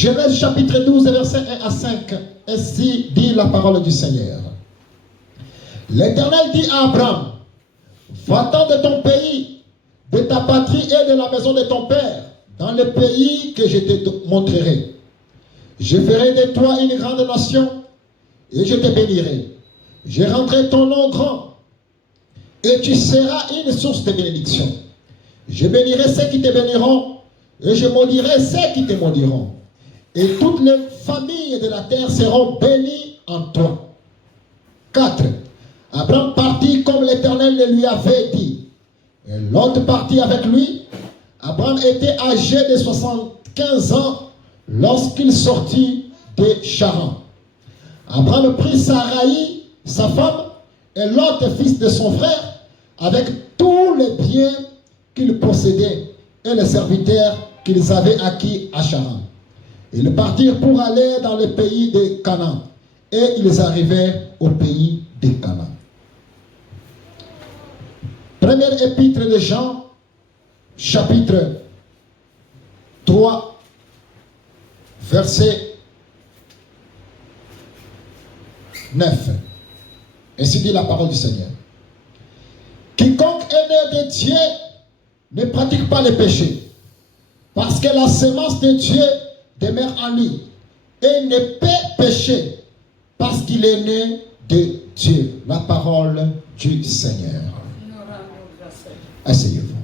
Genèse chapitre 12, versets 1 à 5. Ainsi dit la parole du Seigneur. L'Éternel dit à Abraham, va-t'en de ton pays, de ta patrie et de la maison de ton père, dans le pays que je te montrerai. Je ferai de toi une grande nation, et je te bénirai. Je rendrai ton nom grand, et tu seras une source de bénédiction. Je bénirai ceux qui te béniront, et je maudirai ceux qui te maudiront. Et toutes les familles de la terre seront bénies en toi. 4. Abraham partit comme l'Éternel le lui avait dit. Et Lot partit avec lui. Abraham était âgé de 75 ans lorsqu'il sortit de Charan. Abraham prit Sarai, sa femme, et Lot, fils de son frère, avec tous les biens qu'ils possédaient et les serviteurs qu'ils avaient acquis à Charan. Ils partirent pour aller dans le pays de Canaan, et ils arrivèrent au pays de Canaan. Première épître de Jean, chapitre 3, verset 9. Ainsi dit la parole du Seigneur. Quiconque est né de Dieu ne pratique pas le péché, parce que la semence de Dieu demeure en lui, et ne peut pécher, parce qu'il est né de Dieu. La parole du Seigneur. Asseyez-vous.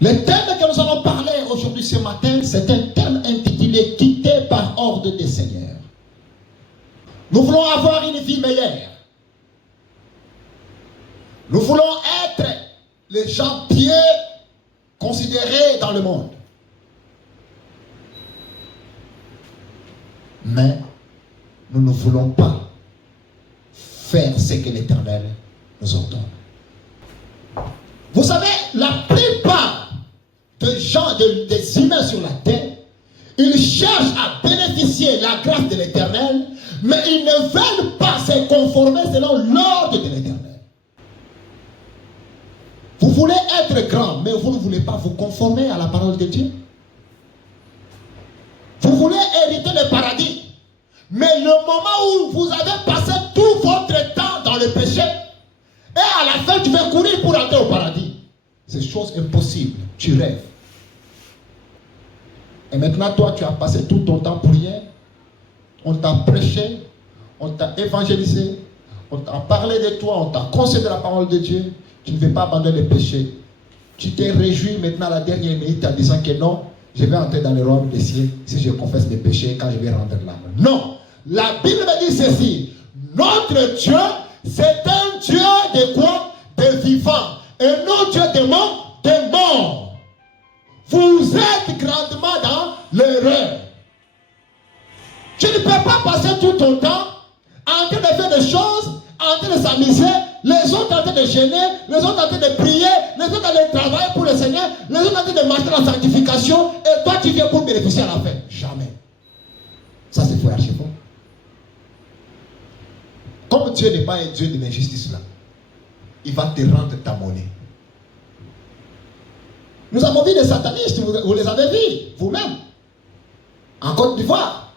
Le thème que nous allons parler aujourd'hui ce matin, c'est un thème intitulé « Quitté par ordre des Seigneurs ». Nous voulons avoir une vie meilleure. Nous voulons être les gens pieux considérés dans le monde. Mais nous ne voulons pas faire ce que l'Éternel nous ordonne. Vous savez, la plupart des gens, des humains sur la terre, ils cherchent à bénéficier de la grâce de l'Éternel, mais ils ne veulent pas se conformer selon l'ordre de l'Éternel. Vous voulez être grand, mais vous ne voulez pas vous conformer à la parole de Dieu. Vous voulez hériter le paradis, mais le moment où vous avez passé tout votre temps dans le péché, et à la fin tu veux courir pour entrer au paradis, c'est chose impossible, tu rêves. Et maintenant toi tu as passé tout ton temps pour rien, on t'a prêché, on t'a évangélisé, on t'a parlé de toi, on t'a conseillé de la parole de Dieu, tu ne veux pas abandonner le péché. Tu t'es réjoui maintenant à la dernière minute en disant que non, je vais entrer dans le royaume des cieux si je confesse mes péchés quand je vais rendre l'âme. Non, la Bible me dit ceci, notre Dieu, c'est un Dieu de quoi? De vivant, et non Dieu de mort, de mort. Vous êtes grandement dans l'erreur. Tu ne peux pas passer tout ton temps en train de faire des choses, en train de s'amuser, les autres en train de gêner, les autres en train de prier, les autres en train de travailler pour le Seigneur, les autres en train de marcher dans la sanctification, et toi tu viens pour bénéficier à la fin. Jamais. Ça c'est faux, archi faux. Comme Dieu n'est pas un Dieu de l'injustice là, il va te rendre ta monnaie. Nous avons vu des satanistes, vous les avez vus vous-même, en Côte d'Ivoire.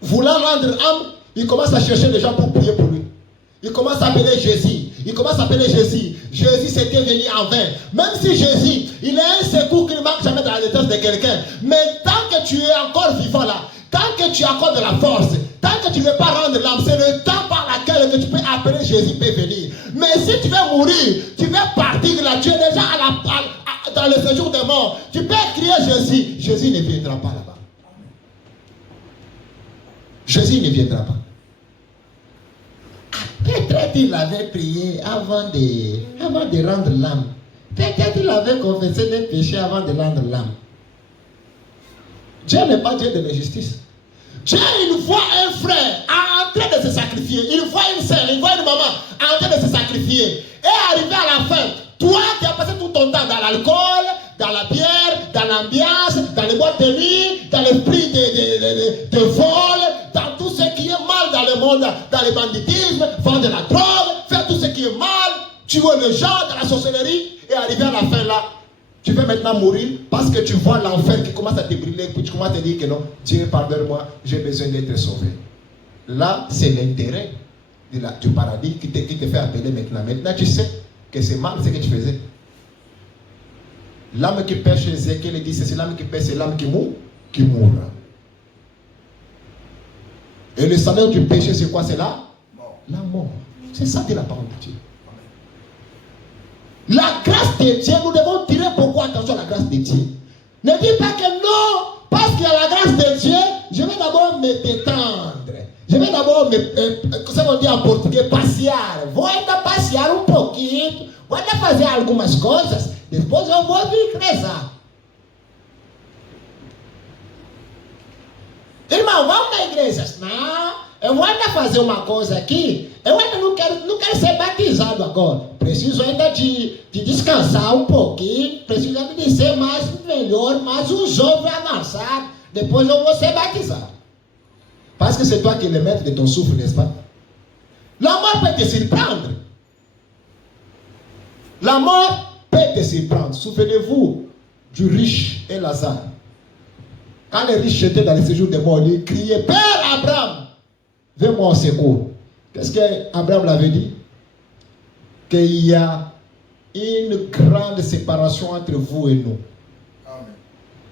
Voulant rendre âme, il commence à chercher des gens pour prier pour lui. Il commence à appeler Jésus. Il commence à appeler Jésus. Jésus s'était venu en vain. Même si Jésus, il a un secours qui ne manque jamais dans la détresse de quelqu'un. Mais tant que tu es encore vivant là, tant que tu as encore de la force, tant que tu ne veux pas rendre l'âme, c'est le temps par lequel que tu peux appeler Jésus peut venir. Mais si tu veux mourir, tu veux partir là, tu es déjà dans le séjour des morts. Tu peux crier Jésus. Jésus ne viendra pas là-bas. Jésus ne viendra pas. Peut-être il avait prié avant de rendre l'âme. Peut-être il avait confessé des péchés avant de rendre l'âme. Dieu n'est pas Dieu de l'injustice. Dieu, il voit un frère en train de se sacrifier. Il voit une sœur, il voit une maman en train de se sacrifier. Et arrivé à la fin, toi qui as passé tout ton temps dans l'alcool, dans la bière, dans l'ambiance, dans les boîtes de nuit, dans l'esprit de vol, dans tout ce qui est mal dans le monde, dans le banditisme, vendre de la drogue, faire tout ce qui est mal, tuer les gens dans la sorcellerie, et arriver à la fin là, Tu veux maintenant mourir parce que tu vois l'enfer qui commence à te brûler, puis tu commences à te dire que non, Dieu pardonne-moi, j'ai besoin d'être sauvé. Là, c'est l'intérêt du paradis qui te fait appeler maintenant. Maintenant, tu sais que c'est mal ce que tu faisais. L'âme qui pêche, Ézéchiel dit, c'est l'âme qui pêche, c'est l'âme qui mourra. Et le salaire du péché, c'est quoi? C'est là? La mort. C'est ça de la parole de Dieu. La grâce de Dieu, nous devons tirer beaucoup attention à la grâce de Dieu. Ne dis pas que non, parce qu'il y a la grâce de Dieu, je vais d'abord me détendre. Je vais d'abord como on dit en português, passear. Vou ainda passear um pouquinho, vou ainda fazer algumas coisas, depois eu vou vir rezar. Irmão, vamos na igreja? Não, eu vou ainda fazer uma coisa aqui, eu ainda não quero ser batizado agora. Preciso ainda de descansar um pouquinho, preciso ainda de ser mais melhor, mais um jovem avançado, depois eu vou ser batizado. Parce que c'est toi qui es le maître de ton souffle, n'est-ce pas? La mort peut te surprendre. La mort peut te surprendre. Souvenez-vous du riche et Lazare. Quand les riches étaient dans le séjour des morts, ils criaient, Père Abraham, viens-moi au secours. Qu'est-ce qu'Abraham l'avait dit? Qu'il y a une grande séparation entre vous et nous. Amen.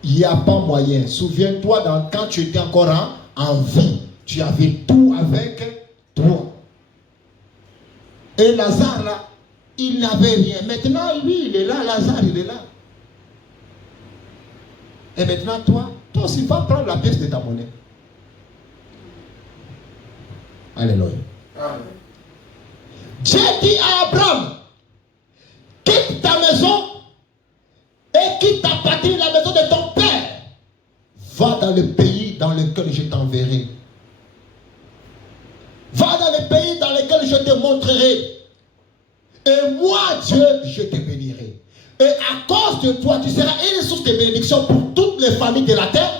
Il n'y a pas moyen. Souviens-toi, quand tu étais encore en vie, tu avais tout avec toi. Et Lazare là, il n'avait rien. Maintenant, lui, il est là, Lazare, il est là. Et maintenant, toi aussi, va prendre la pièce de ta monnaie. Alléluia. Amen. Dieu dit à Abraham, quitte ta maison et quitte ta patrie, la maison de ton père. Va dans le pays dans lequel je t'enverrai. Va dans le pays dans lequel je te montrerai. Et moi, Dieu, je te bénirai. Et à cause de toi, tu seras une source de bénédiction pour toutes les familles de la terre.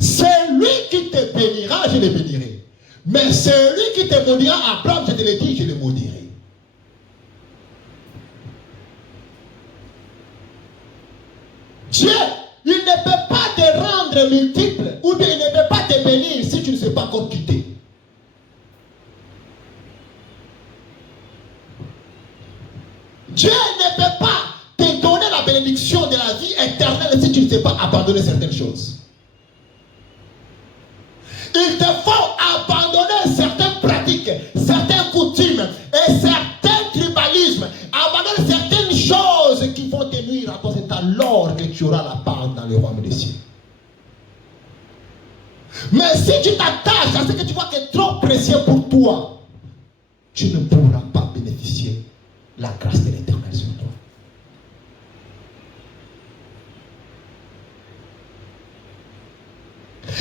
C'est lui qui te bénira, je le bénirai. Mais celui qui te maudira, Abraham, je te le dis, je le maudirai. Dieu, il ne peut pas te rendre multiple, ou bien il ne peut pas te bénir si tu ne sais pas encore quitter. Dieu ne peut pas te donner la bénédiction de la vie éternelle si tu ne sais pas abandonner certaines choses. Il te faut abandonner certaines pratiques, certaines coutumes et certains tribalismes. Abandonner certaines choses qui vont te nuire à toi. C'est alors que tu auras la part dans le royaume des cieux. Mais si tu t'attaches à ce que tu vois qui est trop précieux pour toi, tu ne pourras pas bénéficier de la grâce de l'Éternel sur toi.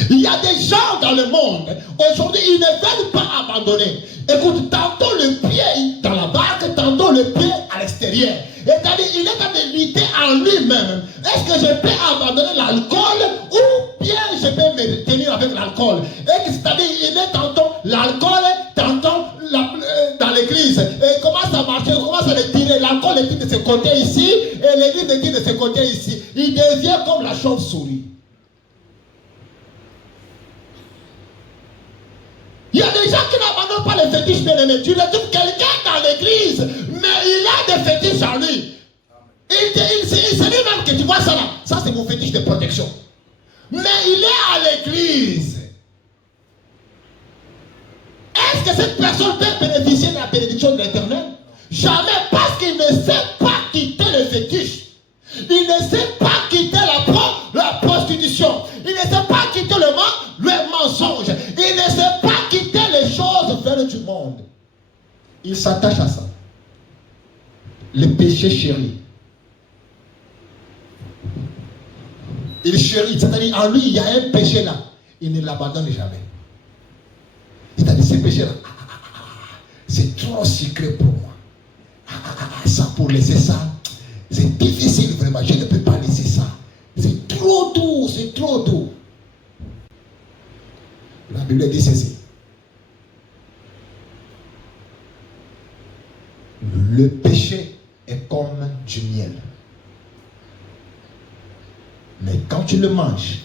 Il y a des gens dans le monde, aujourd'hui, ils ne veulent pas abandonner. Écoute, tantôt le pied dans la barque, tantôt le pied à l'extérieur. C'est-à-dire, il est en train de lutter en lui-même. Est-ce que je peux abandonner l'alcool ou bien je peux me tenir avec l'alcool? C'est-à-dire, il est tantôt l'alcool, tantôt dans l'église. Et commence à marcher, commence à le tirer. L'alcool le tire de ce côté ici et l'église le tire de ce côté ici. Il devient comme la chauve-souris. Il y a des gens qui n'abandonnent pas les fétiches bien-aimés. Tu le trouves quelqu'un dans l'église, mais il a des fétiches en lui. Il se dit même que tu vois ça là. Ça c'est mon fétiche de protection. Mais il est à l'église. Est-ce que cette personne peut bénéficier de la bénédiction de l'Éternel? Jamais, parce qu'il ne sait pas quitter le fétiche. Il ne sait pas quitter la prostitution. Il ne sait pas quitter le mensonge. Il ne sait pas quitter les choses vers du monde. Il s'attache à ça. Le péché chéri. Il chérit. C'est-à-dire, en lui, il y a un péché là. Il ne l'abandonne jamais. C'est-à-dire, ce péché-là, c'est trop secret pour moi. Ça, pour laisser ça, c'est difficile vraiment. Je ne peux pas laisser ça. C'est trop doux, c'est trop doux. La Bible dit ceci. Le péché est c'est comme du miel. Mais quand tu le manges,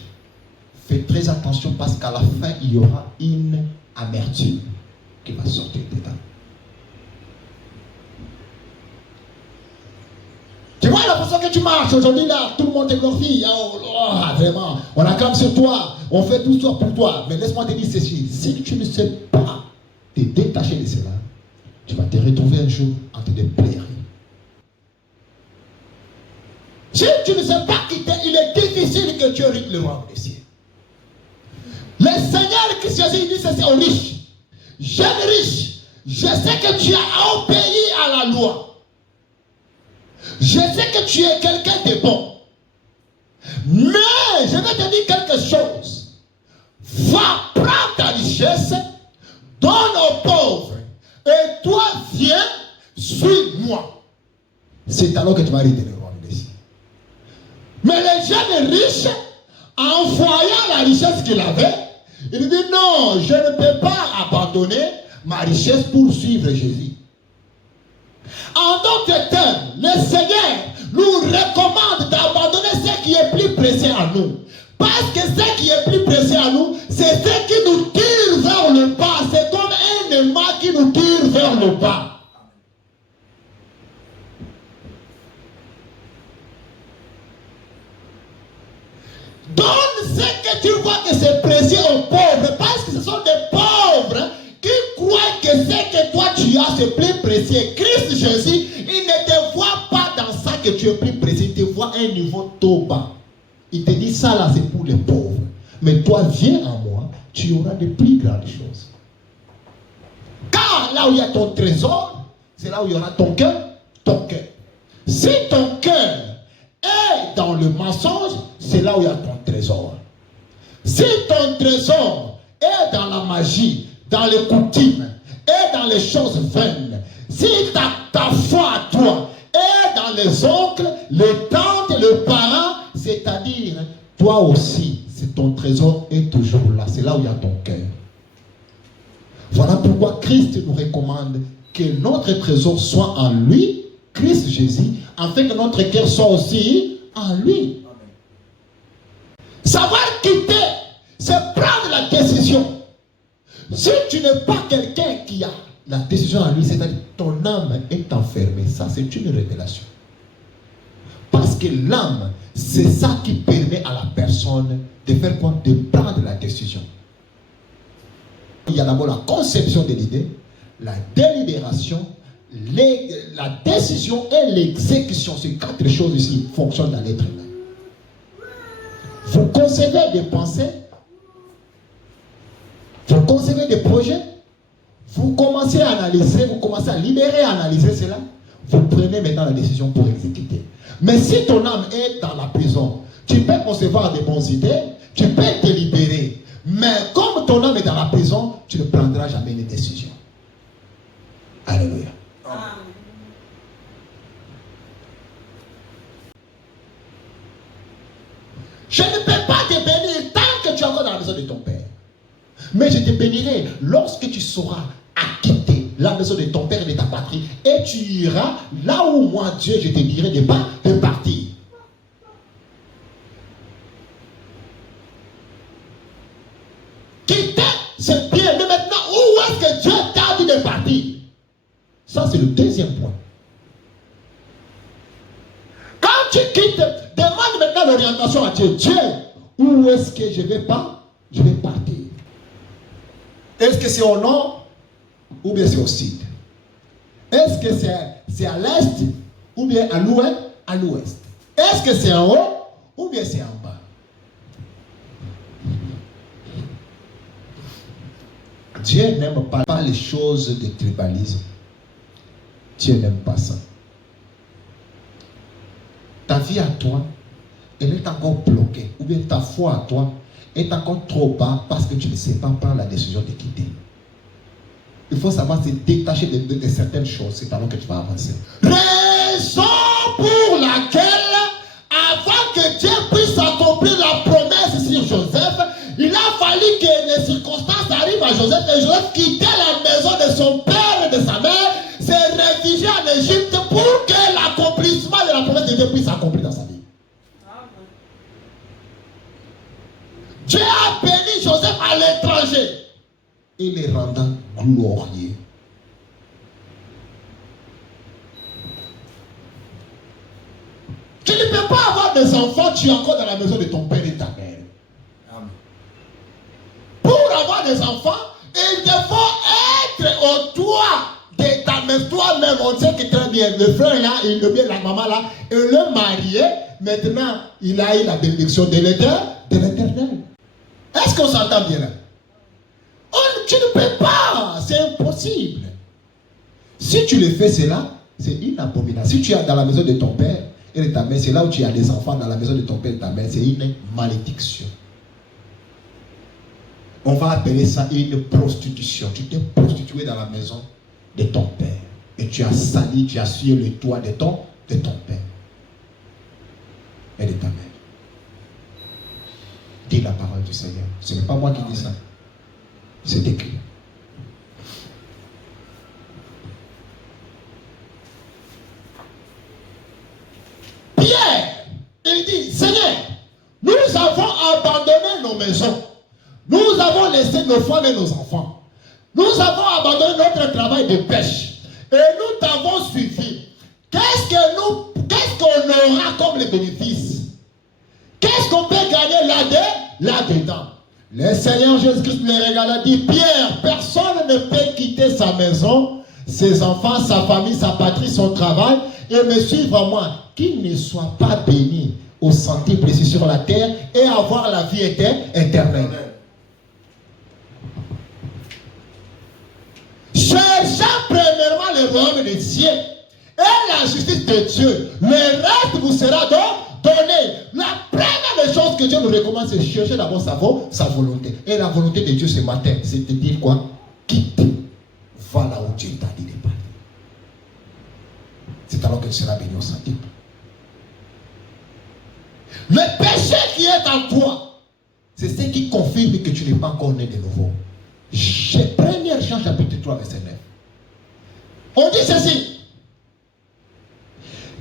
fais très attention parce qu'à la fin, il y aura une amertume qui va sortir dedans. Tu vois la façon que tu marches aujourd'hui là, tout le monde te glorifie. Oh, vraiment, on acclame sur toi, on fait tout ça pour toi. Mais laisse-moi te dire ceci, si tu ne sais pas te détacher de cela, tu vas te retrouver un jour en train de pleurer. Si tu ne sais pas quitter, il est difficile que tu hérites le royaume des cieux. Le Seigneur Christ Jésus dit ceci aux riches. Jeune riche, je sais que tu as obéi à la loi. Je sais que tu es quelqu'un de bon. Mais je vais te dire quelque chose. Va prendre ta richesse, donne aux pauvres. Et toi, viens, suis-moi. C'est alors que tu vas hériter le royaume des cieux. Mais le jeune riche, en voyant la richesse qu'il avait, il dit non, je ne peux pas abandonner ma richesse pour suivre Jésus. En d'autres termes, le Seigneur nous recommande d'abandonner ce qui est plus précieux à nous. Parce que ce qui est plus précieux à nous, c'est ce qui nous tire vers le bas. C'est comme un aimant qui nous tire vers le bas. Donne ce que tu vois que c'est précieux aux pauvres. Parce que ce sont des pauvres qui croient que ce que toi tu as, c'est plus précieux. Christ Jésus, il ne te voit pas dans ça que tu es plus précieux. Il te voit à un niveau trop bas. Il te dit ça là, c'est pour les pauvres. Mais toi, viens à moi, tu auras de plus grandes choses. Car là où il y a ton trésor, c'est là où il y aura ton cœur. Ton cœur. Si ton cœur est dans le mensonge, c'est là où il y a ton trésor. Si ton trésor est dans la magie, dans les coutumes et dans les choses vaines, si ta foi à toi est dans les oncles, les tantes, les parents, c'est-à-dire toi aussi, c'est ton trésor est toujours là. C'est là où il y a ton cœur. Voilà pourquoi Christ nous recommande que notre trésor soit en lui, Christ Jésus, afin que notre cœur soit aussi en lui. Savoir quitter, c'est prendre la décision. Si tu n'es pas quelqu'un qui a la décision en lui, c'est-à-dire ton âme est enfermée, ça c'est une révélation. Parce que l'âme, c'est ça qui permet à la personne de faire quoi? De prendre la décision. Il y a d'abord la conception de l'idée, la délibération, la décision et l'exécution. Ces quatre choses ici fonctionnent dans l'être humain. Vous concevez des pensées, vous concevez des projets, vous commencez à analyser, vous commencez à libérer, à analyser cela, vous prenez maintenant la décision pour exécuter. Mais si ton âme est dans la prison, tu peux concevoir des bonnes idées, tu peux te libérer. Mais comme ton âme est dans la prison, tu ne prendras jamais une décision. Alléluia. Amen. Je ne peux pas te bénir tant que tu es encore dans la maison de ton père. Mais je te bénirai lorsque tu sauras quitter la maison de ton père et de ta patrie. Et tu iras là où moi, Dieu, je te dirai de partir. Quitter, c'est bien. Mais maintenant, où est-ce que Dieu t'a dit de partir? Ça, c'est le deuxième point. Quand tu quittes, demande maintenant l'orientation à Dieu. Dieu, où est-ce que je vais pas? Je vais partir. Est-ce que c'est au nord ou bien c'est au sud? Est-ce que c'est à l'est ou bien à l'ouest? À l'ouest. Est-ce que c'est en haut ou bien c'est en bas? Dieu n'aime pas les choses de tribalisme. Dieu n'aime pas ça. Ta vie à toi, elle est encore bloquée. Ou bien ta foi à toi est encore trop bas parce que tu ne sais pas prendre la décision de quitter. Il faut savoir se détacher de certaines choses. C'est alors que tu vas avancer. Raison pour laquelle, avant que Dieu puisse accomplir la promesse sur Joseph, il a fallu que les circonstances arrivent à Joseph. Et Joseph quittait la maison de son père et de sa mère, s'est réfugié en Égypte pour que l'accomplissement Dieu puisse s'accomplir dans sa vie. Dieu a béni Joseph à l'étranger et les rendant glorieux. Tu ne peux pas avoir des enfants, tu es encore dans la maison de ton père et ta mère. Amen. Pour avoir des enfants, il te faut être au toit de ta maison. Toi-même, on sait que très bien, le frère là, et le bien la maman là, et le marié, maintenant, il a eu la bénédiction de l'Éternel. Est-ce qu'on s'entend bien là? Tu ne peux pas, c'est impossible. Si tu le fais cela, c'est une abomination. Si tu es dans la maison de ton père et de ta mère, c'est là où tu as des enfants dans la maison de ton père et de ta mère, c'est une malédiction. On va appeler ça une prostitution. Tu t'es prostitué dans la maison de ton père et tu as sali, tu as suivi le toit de ton père et de ta mère. Dis la parole du Seigneur. Ce n'est pas moi qui dis ça. C'est écrit. Pierre, il dit, Seigneur, nous avons abandonné nos maisons. Nous avons laissé nos femmes et nos enfants. Nous avons abandonné notre travail de pêche. Et nous t'avons suivi. Qu'est-ce qu'on aura comme les bénéfices? Qu'est-ce qu'on peut gagner là-dedans? Le Seigneur Jésus-Christ le regarda et dit, Pierre, personne ne peut quitter sa maison, ses enfants, sa famille, sa patrie, son travail, et me suivre moi, qu'il ne soit pas béni au centime précis sur la terre et avoir la vie éternelle. Cherchez premièrement le royaume des cieux et la justice de Dieu. Le reste vous sera donné. La première des choses que Dieu nous recommande, c'est chercher d'abord sa volonté. Et la volonté de Dieu ce matin, c'est de dire quoi? Quitte. Va là où Dieu t'a dit de partir. C'est alors que tu seras béni au centime. Le péché qui est en toi, c'est ce qui confirme que tu n'es pas encore né de nouveau. 1 Jean chapitre 3 verset 9. On dit ceci.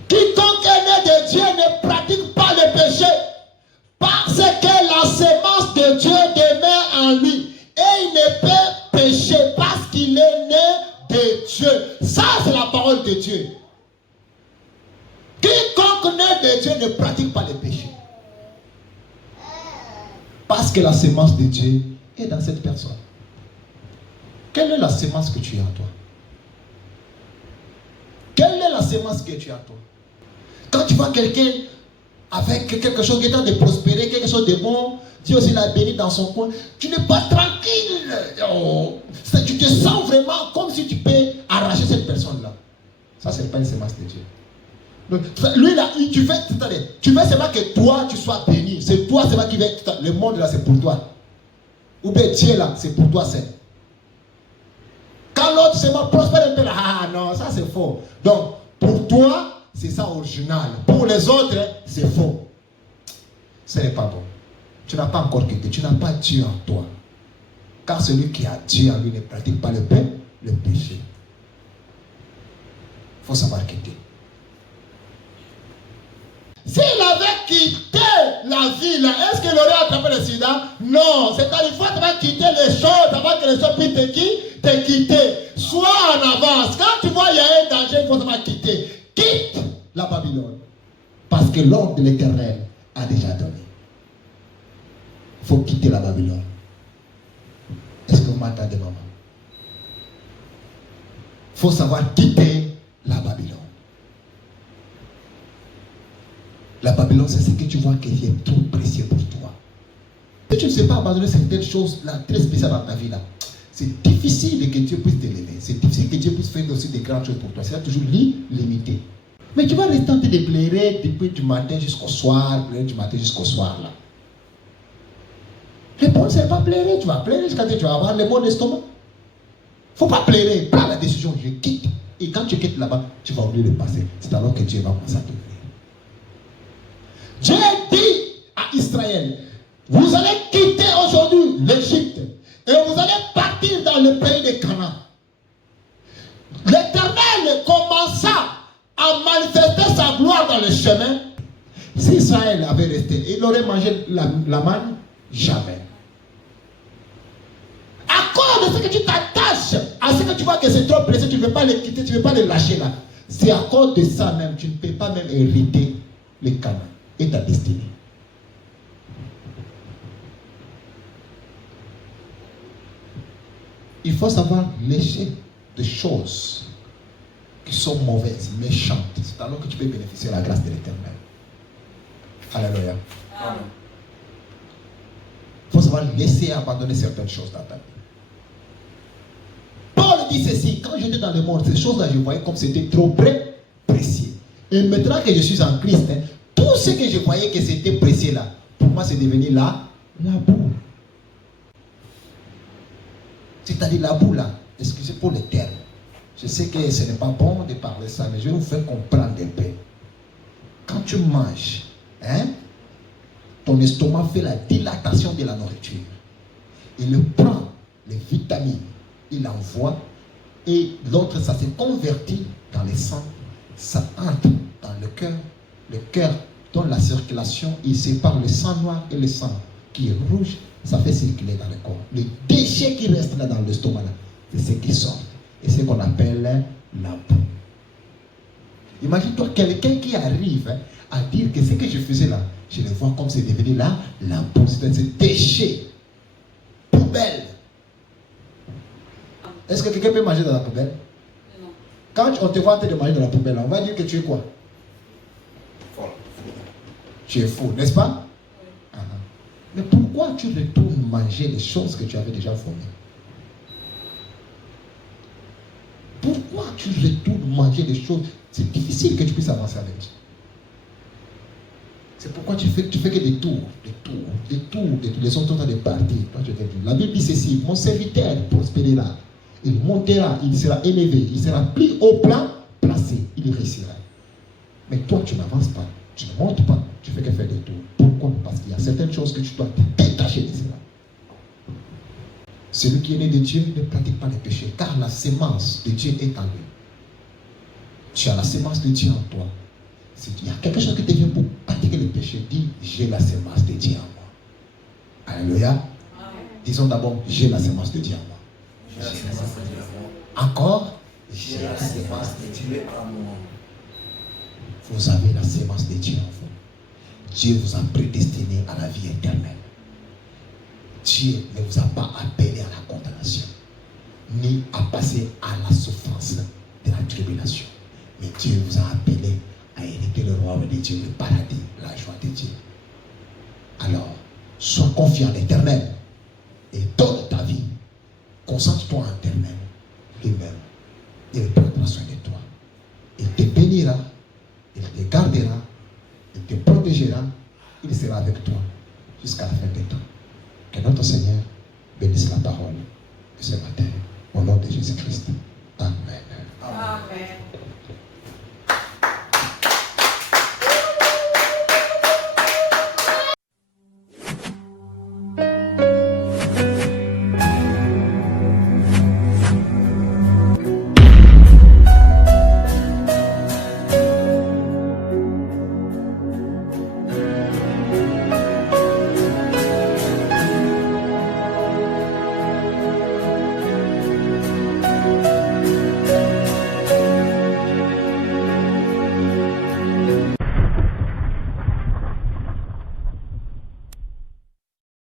Quiconque est né de Dieu ne pratique pas le péché, parce que la sémence de Dieu demeure en lui. Et il ne peut pécher parce qu'il est né de Dieu. Ça, c'est la parole de Dieu. Quiconque naît de Dieu ne pratique pas le péché. Parce que la sémence de Dieu est dans cette personne. Quelle est la sémence que tu as en toi? Quelle est la sémence que tu as en toi? Quand tu vois quelqu'un avec quelque chose qui est en train de prospérer, quelque chose de bon, Dieu aussi l'a béni dans son coin, tu n'es pas tranquille. Oh, tu te sens vraiment comme si tu peux arracher cette personne-là. Ça, ce n'est pas une sémence de Dieu. Donc, lui là, tu veux seulement que toi, tu sois béni. C'est toi seulement qui veut. Le monde là, c'est pour toi. Ou bien Dieu là, c'est pour toi seul. Quand l'autre seulement prospère un peu là, ah non, ça c'est faux. Donc, pour toi, c'est ça original. Pour les autres, c'est faux. Ce n'est pas bon. Tu n'as pas encore quitté. Tu n'as pas Dieu en toi. Car celui qui a Dieu en lui ne pratique pas le péché. Il faut savoir quitter. S'il avait quitté la vie là, est-ce qu'il aurait attrapé le sida? Non. C'est-à-dire qu'il faut quitter les choses avant que les choses puissent te quitter. Sois en avance. Quand tu vois qu'il y a un danger, il faut savoir quitter. Quitte la Babylone. Parce que l'ordre de l'Éternel a déjà donné. Il faut quitter la Babylone. Est-ce que vous m'entendez, maman? Il faut savoir quitter la Babylone. La Babylone, c'est ce que tu vois qui est trop précieux pour toi. Si tu ne sais pas abandonner certaines choses là, très spéciales dans ta vie là, c'est difficile que Dieu puisse t'élever. C'est difficile que Dieu puisse faire aussi des grandes choses pour toi. C'est toujours limité. Mais tu vas rester en train de pleurer depuis du matin jusqu'au soir, pleurer du matin jusqu'au soir là. Le bon, c'est pas pleurer. Tu vas pleurer jusqu'à ce que tu vas avoir le mot d'estomac. Il ne faut pas pleurer. Prends la décision, je quitte. Et quand tu quittes là-bas, tu vas oublier le passé. C'est alors que Dieu va commencer à t'ouvrir. Dieu dit à Israël, vous allez quitter aujourd'hui l'Égypte et vous allez partir dans le pays de Canaan. L'Éternel commença à manifester sa gloire dans le chemin Israël avait resté, il aurait mangé la manne? Jamais. À cause de ce que tu t'attaches, à ce que tu vois que c'est trop précieux, tu ne veux pas les quitter, tu ne veux pas les lâcher là. C'est à cause de ça même, tu ne peux pas même hériter les Canaan et ta destinée. Il faut savoir lécher des choses qui sont mauvaises, méchantes. C'est alors que tu peux bénéficier de la grâce de l'Éternel. Alléluia. Amen. Il faut savoir laisser abandonner certaines choses dans ta vie. Paul dit ceci: quand j'étais dans le monde, ces choses-là, je voyais comme c'était trop précieux. Et maintenant que je suis en Christ, tout ce que je voyais que c'était précieux là, pour moi, c'est devenu la boue. C'est-à-dire la boue là, excusez pour les termes. Je sais que ce n'est pas bon de parler ça, mais je vais vous faire comprendre un peu. Quand tu manges, ton estomac fait la dilatation de la nourriture. Il prend les vitamines, il envoie, et l'autre, ça s'est converti dans le sang, ça entre dans le cœur. Le cœur, dans la circulation, il sépare le sang noir et le sang qui est rouge, ça fait circuler dans le corps. Les déchets qui restent là dans l'estomac, c'est ce qui sort. Et c'est ce qu'on appelle la boue. Imagine-toi quelqu'un qui arrive à dire que ce que je faisais là, je le vois comme c'est devenu là, la boue, c'est déchet, poubelle. Est-ce que quelqu'un peut manger dans la poubelle? Non. Quand on te voit en train de manger dans la poubelle, on va dire que tu es quoi? Tu es fou, n'est-ce pas? Oui. Mais pourquoi tu retournes manger les choses que tu avais déjà formées? Pourquoi tu retournes manger des choses? C'est difficile que tu puisses avancer avec Dieu. C'est pourquoi tu fais que des tours, les autres temps de partir. La Bible dit ceci: mon serviteur prospérera, il montera, il sera élevé, il sera plus haut placé, il réussira. Mais toi, tu n'avances pas, tu ne montes pas, tu fais que faire des tours. Pourquoi? Parce qu'il y a certaines choses que tu dois te détacher de cela. Celui qui est né de Dieu ne pratique pas les péchés, car la sémence de Dieu est en lui. Tu as la sémence de Dieu en toi. Il y a quelque chose qui te vient pour pratiquer le péché, dis: j'ai la sémence de Dieu en moi. Alléluia. Amen. Disons d'abord: j'ai la sémence de Dieu en moi. J'ai la sémence de Dieu en moi. Encore: j'ai la sémence de Dieu en moi. Vous avez la sémence de Dieu en vous. Dieu vous a prédestiné à la vie éternelle. Dieu ne vous a pas appelé à la condamnation, ni à passer à la souffrance de la tribulation. Mais Dieu vous a appelé à hériter le royaume de Dieu, le paradis, la joie de Dieu. Alors, sois confiant en l'Éternel et donne ta vie. Concentre-toi en l'Éternel lui-même. Il prendra soin de toi. Il te bénira, il te gardera, il te protégera, il sera avec toi jusqu'à la fin des temps. Que notre Seigneur bénisse la parole de ce matin. Au nom de Jésus-Christ. Amen. Amen.